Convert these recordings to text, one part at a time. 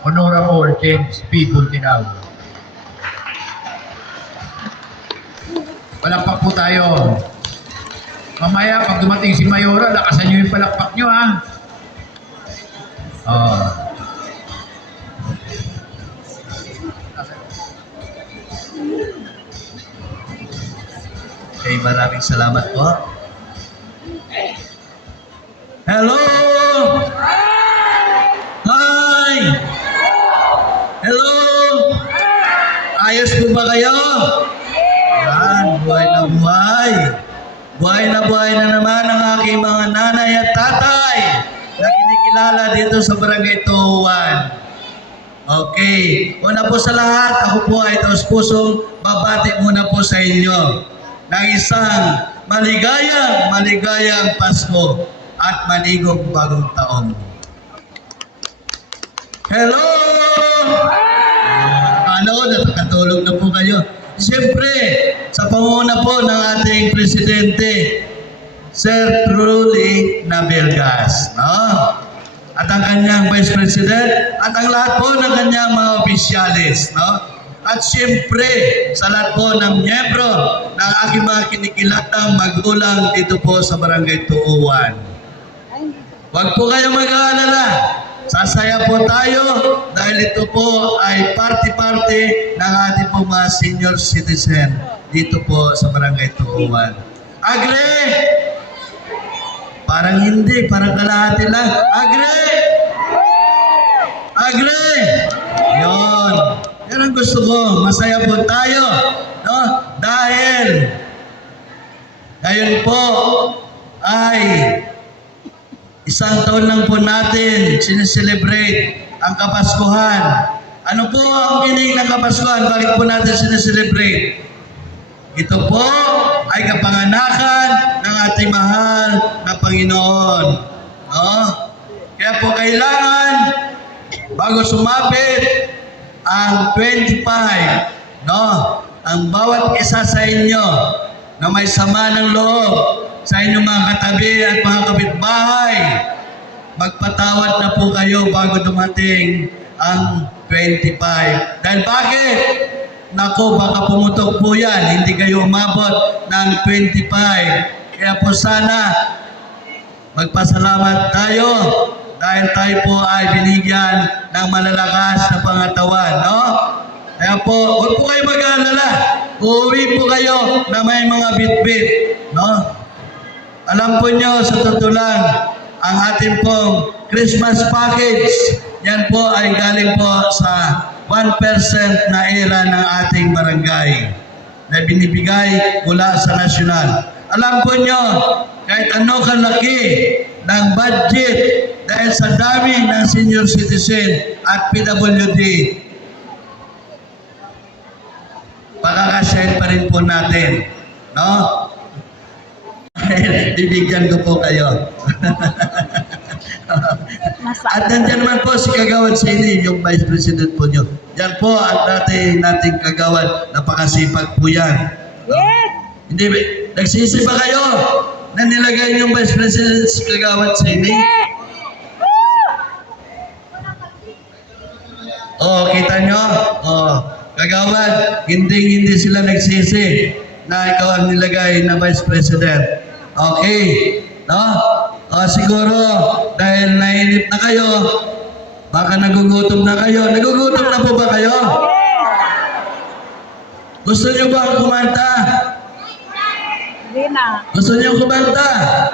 Honorable James P. Bultinaw. Palakpak po tayo. Mamaya, pag dumating si Mayora, lakasan nyo yung palakpak nyo, ha? Oh. Okay, maraming salamat po. Hello! Hi! Hello! Ayos po ba kayo? Yan, buhay na buhay. Buhay na naman ang aking mga nanay at tatay na kinikilala dito sa Barangay Tuwan. Okay, una po sa lahat, ako po ay taus-pusong babati muna po sa inyo ng isang maligayang Pasko at maligong bagong taon. Hello! Nakatulog na po kayo. Siyempre, sa panguna po ng ating Presidente, Sir Truly Nabergas, no? At ang kanyang Vice President, at ang lahat po ng kanyang mga opisyalis, no? At siyempre, sa lahat po ng miyembro ng aking mga kinikilatang magulang dito po sa Barangay Tuuan. Huwag po kayong mag-aalala. Sasaya po tayo dahil ito po ay party-party ng ating po mga senior citizen dito po sa Barangay Tuuan. Agre! Parang hindi, parang kalahati lang. Agre! Agre! Yun. Yan ang gusto ko. Masaya po tayo. No? Dahil ngayon po ay isang taon lang po natin sineselebrate ang Kapaskuhan. Ano po ang meaning ng Kapaskuhan? Bakit po natin sineselebrate? Ito po ay kapanganakan ng ating mahal na Panginoon. No? Kaya Kaya po kailangan, bago sumapit ang 25, no? Ang bawat isa sa inyo na may sama ng loob sa inyong mga katabi at mga kapitbahay, magpatawad na po kayo bago dumating ang 25. Dahil bakit? Naku, baka pumutok po yan. Hindi kayo umabot ng 25. Kaya po sana, magpasalamat tayo dahil tayo po ay binigyan ng malalakas na pangatawan, no? Kaya po, huwag po kayo mag-aalala. Uuwi po kayo na may mga bit-bit, no? Alam po nyo, sa totoo lang, ang ating pong Christmas package, yan po ay galing po sa 1% na era ng ating barangay na binibigay mula sa nasyonal. Alam po nyo, kahit ano kalaki ng budget dahil sa dami ng senior citizen at PWD, pakakasyahin pa rin po natin. No? Bibigyan ko po kayo. At nandiyan naman po si Kagawad Sini, yung Vice President po nyo. Yan po ang nating Kagawad. Napakasipag po yan. Yes! Hindi, nagsisi ba kayo na nilagay yung Vice President si Kagawad Sini? Oh, kita nyo? Oh, Kagawad, hindi sila nagsisi na ikaw ang nilagay na Vice President. Okay. No? O siguro, dahil nainip na kayo, baka nagugutom na kayo. Nagugutom na po ba kayo? Gusto nyo ba kumanta? Hindi na. Gusto nyo kumanta?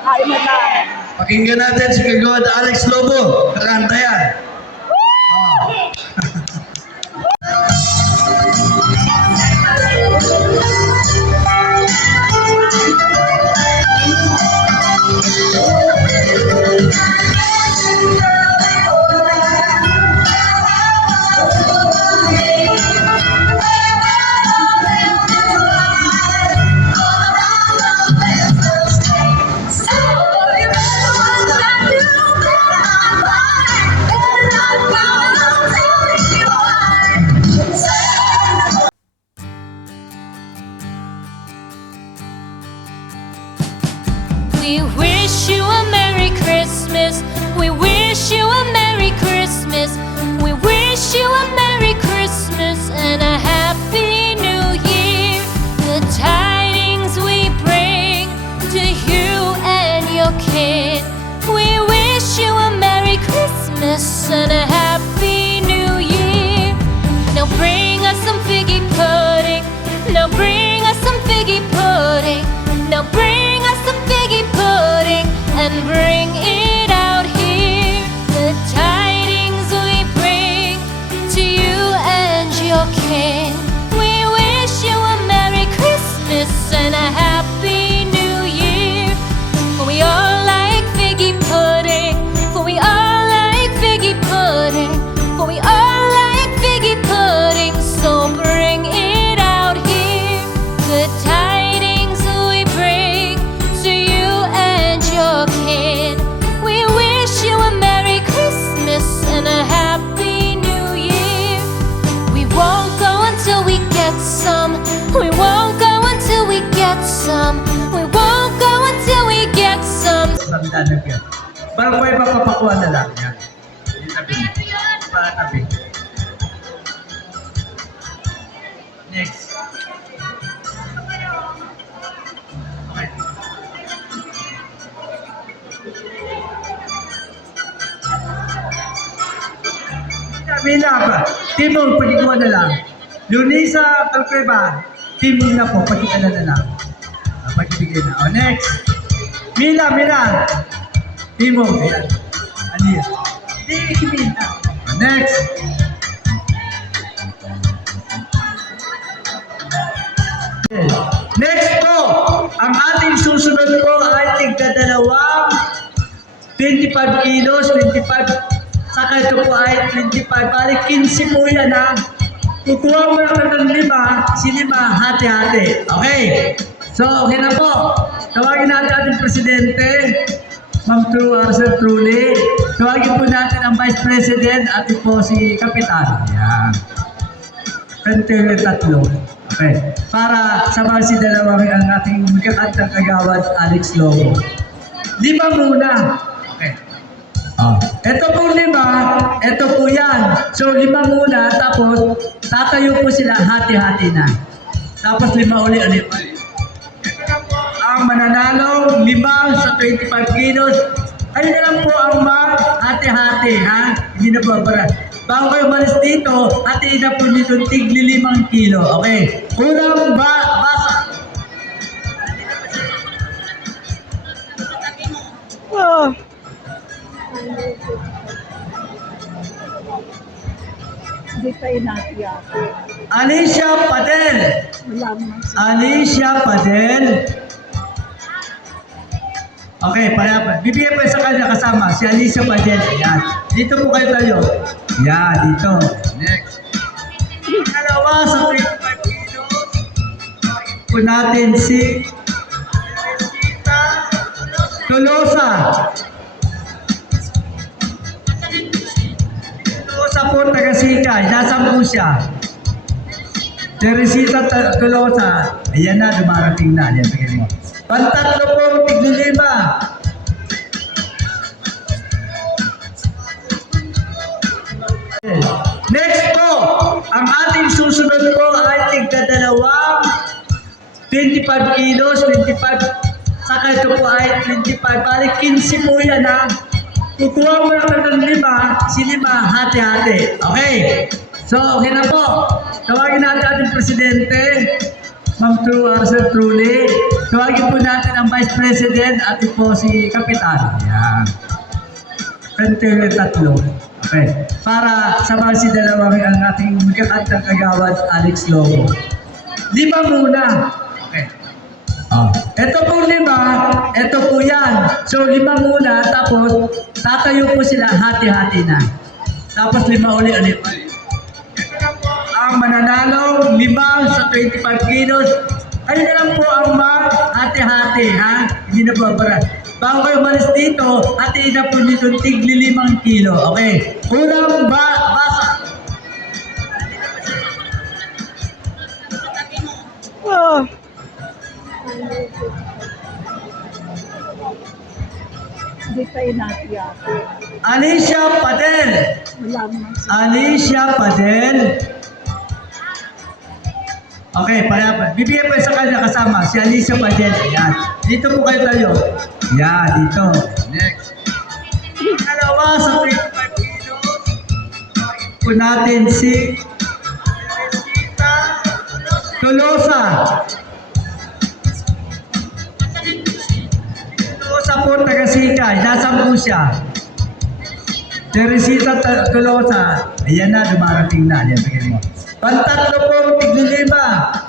Kakain na lang. Pakinggan natin si Kagawad Alex Lobo. Kakanta yan. We wish you a Merry Christmas. We wish you a Merry Christmas. We wish you a Merry Christmas and a Happy New Year. The tidings we bring to you and your kid. We wish you a Merry Christmas and a Happy New Year. Now bring us some figgy pudding. Now bring us some figgy pudding. Now bring us some figgy pudding and bring it out here. The tidings we bring to you and your kin. We wish you a Merry Christmas and a Happy New Year. For we all like figgy pudding. For we all like figgy pudding. For we all like figgy pudding. So bring it out here. The tidings we bring to you and your kin. We wish you a Merry Christmas and a Happy New Year. We won't go until we get some. We won't go until we get some. We won't go until we get some. Sanda na yan. Parang may papapakuha na lang yan. Yung tabi. Para tabi. Next. Okay. Mila, Timong, pagkikuha na lang. Lunisa, Kalpeba, Timong na po, pagkikuha na lang. Pagkibigay na. O, next. Mila, Timong, ayan. Ano yan? Hindi, Mila. O, next. Next po, ang ating susunod po ay tigdadalawang 25 kilos, 25. Saka ito po ay 25. Balik 15 po yan ha. Kukuha mo lang ng 5, si 5, hati-hati. Okay? So, okay na po. Tawagin natin ating presidente, Ma'am Sir Truly. Tawagin po natin ang Vice President at ito po si Kapitan. Yan. Kante tatlo. Okay. Para samahan si dalawang ang ating magkakantang kagawad, Alex Lobo. 5 muna. Okay. Ito po 5, ito po yan. So 5 muna, tapos tatayo po sila hati-hati na. Tapos 5 uli-uli. Ang mananalo, 5 sa 25 kilos. Ayun na lang po ang hati-hati, ha? Hindi na po para. Bago kayo malis dito, hatiin na po dito tigli 5 kilo. Okay. Unang basa. Oh. Hindi pa inatiyak. Alicia Padel. Wala naman siya. Alicia Padel. Okay, para bibigyan pa sa kanya kasama, si Alicia Padel. Yan. Dito po kayo tayo. Yan, dito. Next. Dalawa sa 25 kilo. Po natin si Tolosa. Tolosa po, taga-Sikay. Nasaan po siya? Teresita Tolosa. Ayan na, dumarating na. Ayan, tingnan mo. Pantatlo po, tigli-5. Next po, ang ating susunod po ay tigdadalawang 25 kilos, 25. Saka ito po ay 25. Balik 15 po yan, ha. Kukuha mo lang ng 5, si 5, hati-hati. Okay. So, okay na po. Tawagin natin ating presidente, Ma'am Sir Truly. Tawagin po natin ang Vice President at ito po si Kapitan. Yan. Kante tatlo. Okay. Para samahan si dalawang ang ating magkakantang kagawad, Alex Lobo. 5 muna. Okay. Ito po 5, ito po yan. So 5 muna, tapos tatayo po sila hati-hati na. Tapos 5 uli-uli. Ang mananalo, 5 sa 25 kilos. Ayun na lang po ang hati-hati, ha? Hindi na po para. Bago kayo malis dito, hatiin na po dito tigli 5 kilo. Okay. Unang basa. Oh. Hindi pa inatiyak. Alicia Padel. Wala naman siya. Alicia Padel. Okay, para bibigyan pa sa kanya kasama, si Alicia Padel. Yan. Dito po kayo tayo. Yan, dito. Next. Dalawa sa 25 kilos. Po natin si Tolosa. Tolosa po, taga-Sikay. Nasaan po siya? Teresita Tolosa. Ayan na, dumarating na. Ayan, tingnan mo. Pantatlo po, tigli 5.